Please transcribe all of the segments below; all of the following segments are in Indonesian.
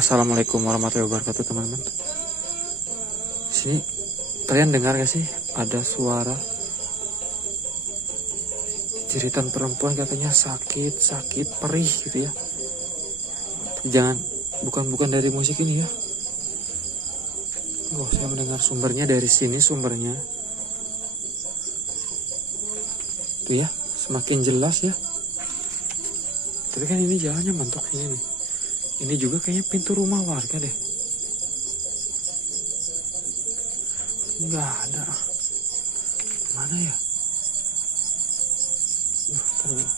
Assalamualaikum warahmatullahi wabarakatuh teman-teman. Sini kalian dengar gak sih ada suara jeritan perempuan, katanya sakit perih gitu ya. Jangan, bukan dari musik ini ya. Oh, saya mendengar sumbernya dari sini, sumbernya tuh ya, semakin jelas ya. Tapi kan ini jalannya mentok ini nih. Ini juga kayaknya pintu rumah warga deh. Nggak ada. Mana ya? Tuh.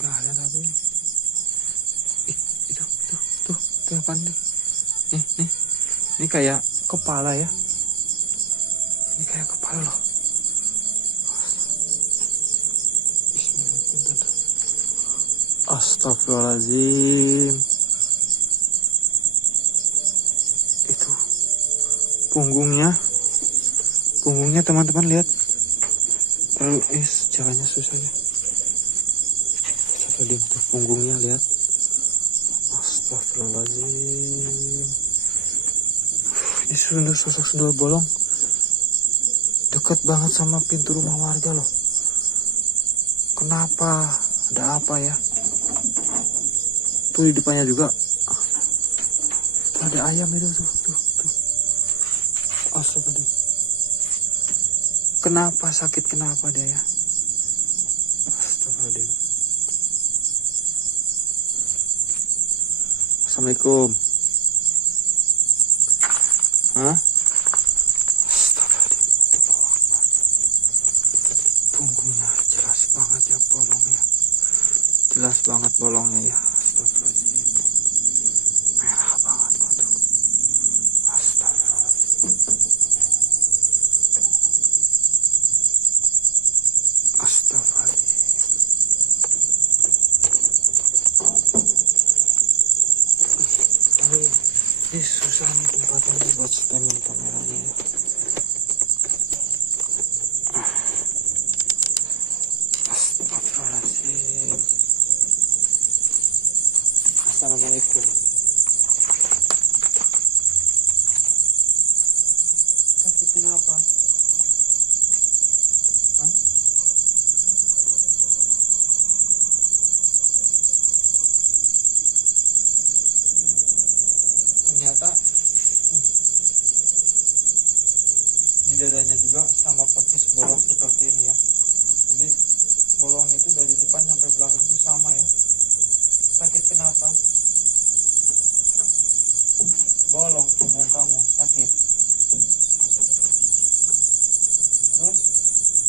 Nggak ada tapi. Itu apa nih? Nih. Ini kayak kepala ya. Ini kayak kepala loh. Astagfirullahaladzim. Itu punggungnya teman-teman lihat. Terlalu jalannya susah ya. Coba lihat tuh punggungnya, lihat. Astagfirullahaladzim. Ini sosok sundel bolong dekat banget sama pintu rumah warga loh. Kenapa? Ada apa ya? Tuh di depannya juga tuh ada ayam itu tuh. Astagfirullah. Kenapa sakit, kenapa dia ya? Astagfirullah. Assalamualaikum. Hah? Astagfirullah. Punggungnya jelas banget ya bolongnya. Jelas banget bolongnya ya. Astagfirullahaladzim. Merah banget kok tuh. Astagfirullahaladzim. Ini susah nih tempatnya buat setemin kameranya. Astagfirullahaladzim. Assalamualaikum. Sakit kenapa? Hah? Ternyata di dadanya juga sama persis bolong seperti ini ya. Jadi bolong itu dari depan sampai belakang itu sama ya. Sakit kenapa? Bolong punggung kamu sakit. Terus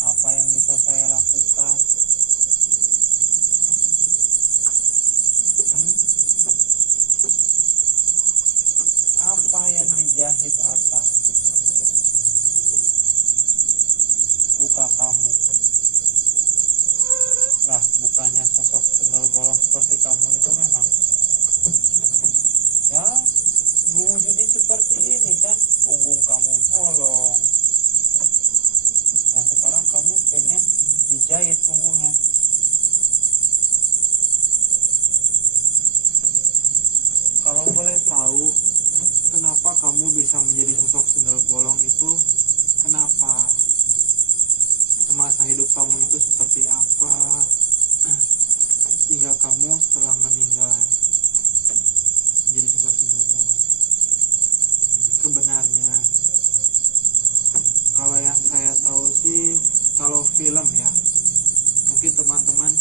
apa yang bisa saya lakukan? Apa yang dijahit apa? Luka kamu. Lah, bukannya sosok sundel bolong seperti kamu itu memang ya wujudnya seperti ini kan, punggung kamu bolong. Nah sekarang kamu pengen dijahit punggungnya. Kalau boleh tahu, kenapa kamu bisa menjadi sosok sundel bolong itu? Kenapa? Semasa hidup kamu itu seperti apa? Sehingga kamu setelah meninggal menjadi sosok sundel bolong. Sebenarnya, kalau yang saya tahu sih, kalau film ya, mungkin teman-teman,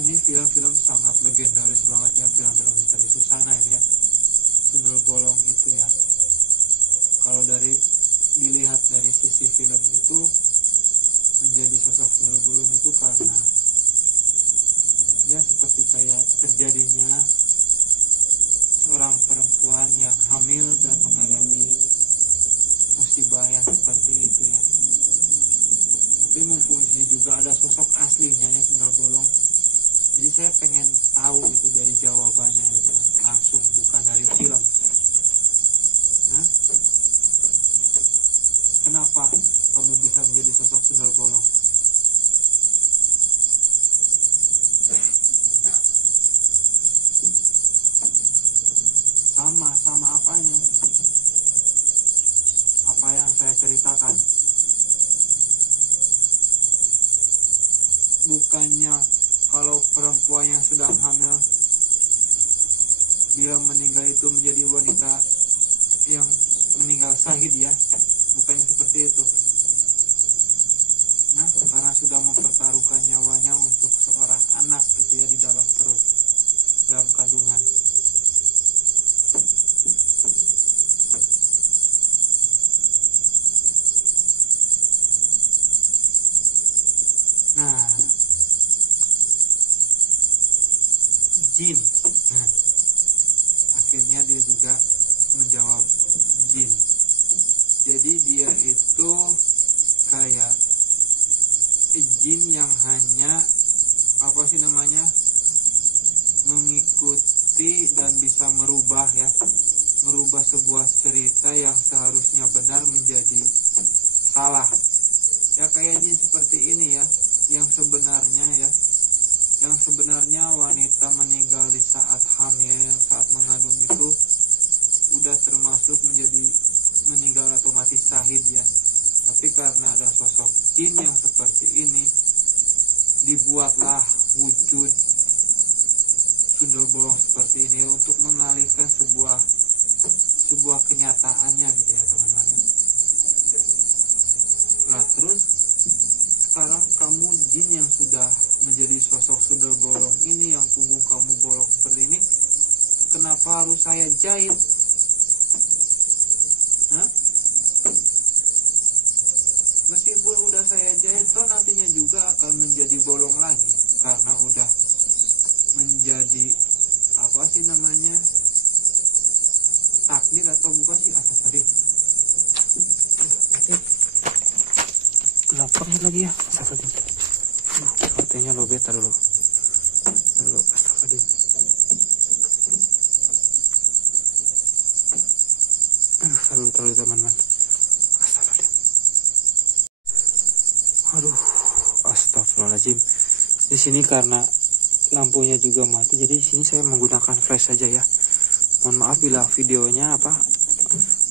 ini film-film sangat legendaris banget ya, film-film misteri Susana itu ya, sundel bolong itu ya. Kalau dilihat dari sisi film itu, menjadi sosok sundel bolong itu karena ya seperti kayak terjadinya seorang perempuan yang hamil dan mengalami musibah yang seperti itu ya. Tapi mumpung di sini juga ada sosok aslinya yang sundel bolong, jadi saya pengen tahu itu dari jawabannya gitu ya, langsung, bukan dari film. Nah, kenapa kamu bisa menjadi sosok sundel bolong? perempuan yang sedang hamil bila meninggal itu menjadi wanita yang meninggal syahid ya, bukannya seperti itu. Nah, karena sudah mempertaruhkan nyawanya untuk seorang anak gitu ya di dalam perut, dalam kandungan. Nah, jin. Nah, akhirnya dia juga menjawab jin. Jadi dia itu kayak jin yang hanya apa sih namanya, mengikuti dan bisa merubah ya, merubah sebuah cerita yang seharusnya benar menjadi salah. Ya kayak jin seperti ini ya, yang sebenarnya wanita meninggal di saat hamil, saat mengandung itu udah termasuk menjadi meninggal atau mati syahid ya. Tapi karena ada sosok jin yang seperti ini, dibuatlah wujud sundel bolong seperti ini untuk mengalihkan sebuah kenyataannya gitu ya teman-teman. Nah terus sekarang kamu jin yang sudah menjadi sosok sundel bolong ini, yang punggung kamu bolong seperti ini, kenapa harus saya jahit? Hah? Meskipun udah saya jahit, toh nantinya juga akan menjadi bolong lagi, karena udah menjadi apa sih namanya, takdir atau bukan sih, asal tadi gelap banget lagi ya, asal tadi. Katanya lo beta dulu, asal tadi. Terlalu teman-teman. Aduh, astagfirullahaladzim. Di sini karena lampunya juga mati, jadi di sini saya menggunakan flash saja ya. Mohon maaf bila videonya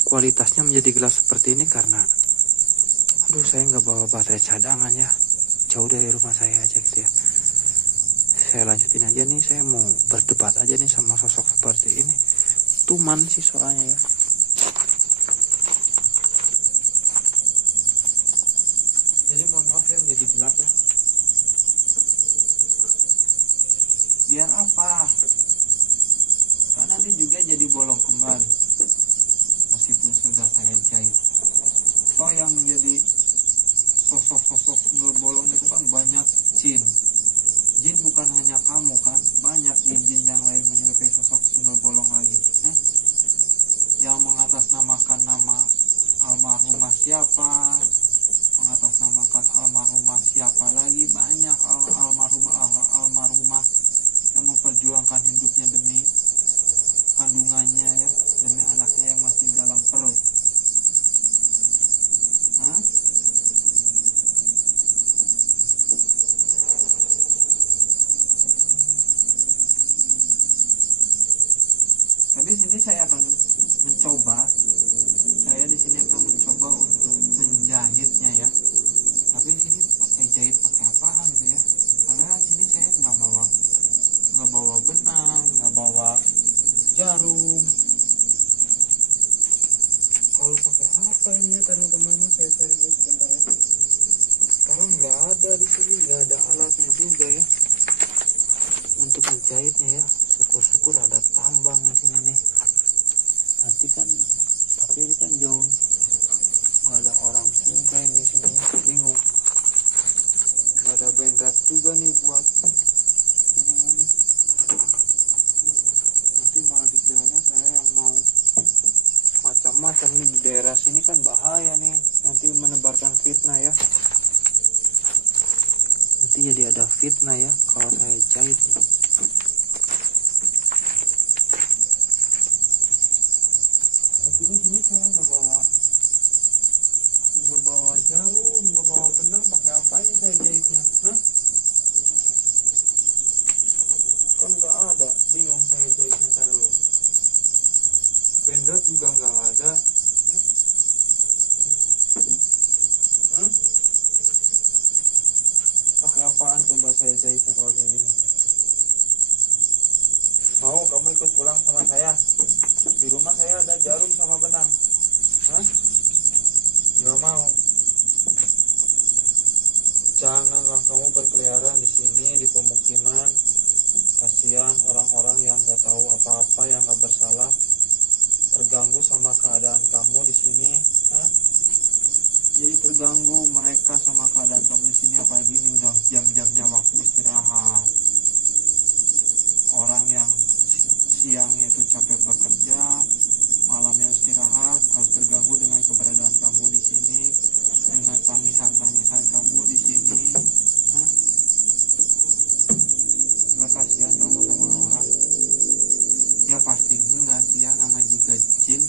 kualitasnya menjadi gelap seperti ini, karena aduh saya nggak bawa baterai cadangan ya, jauh dari rumah saya aja gitu ya. Saya lanjutin aja nih, saya mau berdebat aja nih sama sosok seperti ini. Tuman sih soalnya ya. Jadi mohon maaf ya menjadi gelap ya. Biar apa? Kan nanti juga jadi bolong kembali, meskipun sudah saya jahit. So yang menjadi sosok-sosok sundel bolong itu kan banyak jin. Jin bukan hanya kamu kan, banyak jin-jin yang lain menyerupai sosok sundel bolong lagi. Yang mengatasnamakan nama almarhumah siapa, mengatasnamakan almarhumah siapa lagi, banyak almarhumah yang memperjuangkan hidupnya demi kandungannya ya, demi anaknya yang masih dalam perut. Tapi sini saya akan mencoba, untuk menjahitnya ya. Tapi sini pakai jahit pakai apaan gitu ya? Karena sini saya nggak bawa benang, nggak bawa jarum. Kalau pakai apa ini ya teman-teman, saya cari dulu sebentar ya. Sekarang nggak ada di sini, nggak ada alatnya juga ya untuk menjahitnya ya. Syukur-syukur ada tambang di sini nih. Nanti kan, tapi ini kan jauh, nggak ada orang juga yang di sini ya. Bingung. Nggak ada bentar juga nih buat ini nih. Nanti malah dikiranya saya yang mau macam-macam nih di daerah sini, kan bahaya nih. Nanti menebarkan fitnah ya. Nanti jadi ada fitnah ya kalau saya jahit. Tapi di sini saya nggak bawa jarum, nggak bawa benang, pakai apa ini saya jahitnya? Kan nggak ada, bingung saya jahitnya. Taruh pendek juga nggak ada. Pakai apaan coba saya jahitnya kalau kayak gini? sama saya. Di rumah saya ada jarum sama benang. Hah? Gak mau. Janganlah kamu berkeliaran di sini di pemukiman. Kasihan orang-orang yang gak tahu apa-apa, yang gak bersalah, terganggu sama keadaan kamu di sini. Hah? Jadi terganggu mereka sama keadaan kamu di sini, apalagi ini udah jam-jamnya waktu istirahat. Orang yang siangnya itu capek bekerja, malamnya istirahat, harus terganggu dengan keberadaan kamu di sini, dengan tangisan-tangisan kamu di sini. Hah? Gak kasihan kamu sama orang? Ya pasti enggak sih ya, namanya juga jin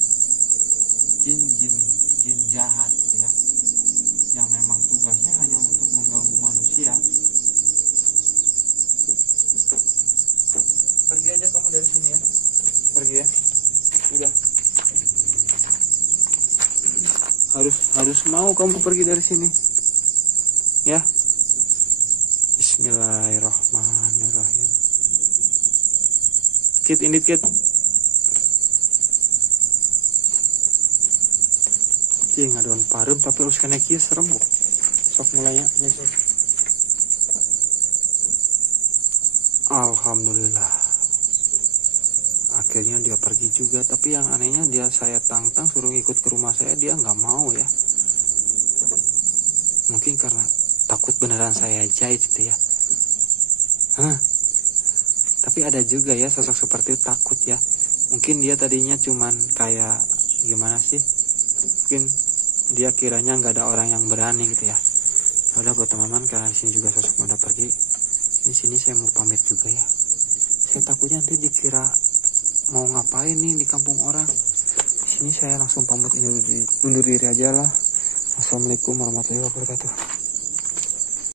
jahat gitu ya, yang memang tugasnya hanya untuk mengganggu manusia. Pergi aja kamu dari sini ya, pergi ya, udah. Harus mau kamu pergi dari sini ya. Bismillahirrahmanirrahim. Kit ini kit. Dia ngaduan parum tapi harus kena kieu serem kok. Sok mulainya. Alhamdulillah. Akhirnya dia pergi juga, tapi yang anehnya dia saya tantang suruh ikut ke rumah saya, dia nggak mau ya. Mungkin karena takut beneran saya jahit gitu ya. Tapi ada juga ya sosok seperti itu, takut ya. Mungkin dia tadinya cuman kayak gimana sih? Mungkin dia kiranya nggak ada orang yang berani gitu ya. Ya udah buat teman-teman, karena di sini juga sosoknya udah pergi. Di sini saya mau pamit juga ya. Saya takutnya nanti dikira mau ngapain nih di kampung orang. Di sini saya langsung pamit undur diri aja lah. Assalamualaikum warahmatullahi wabarakatuh.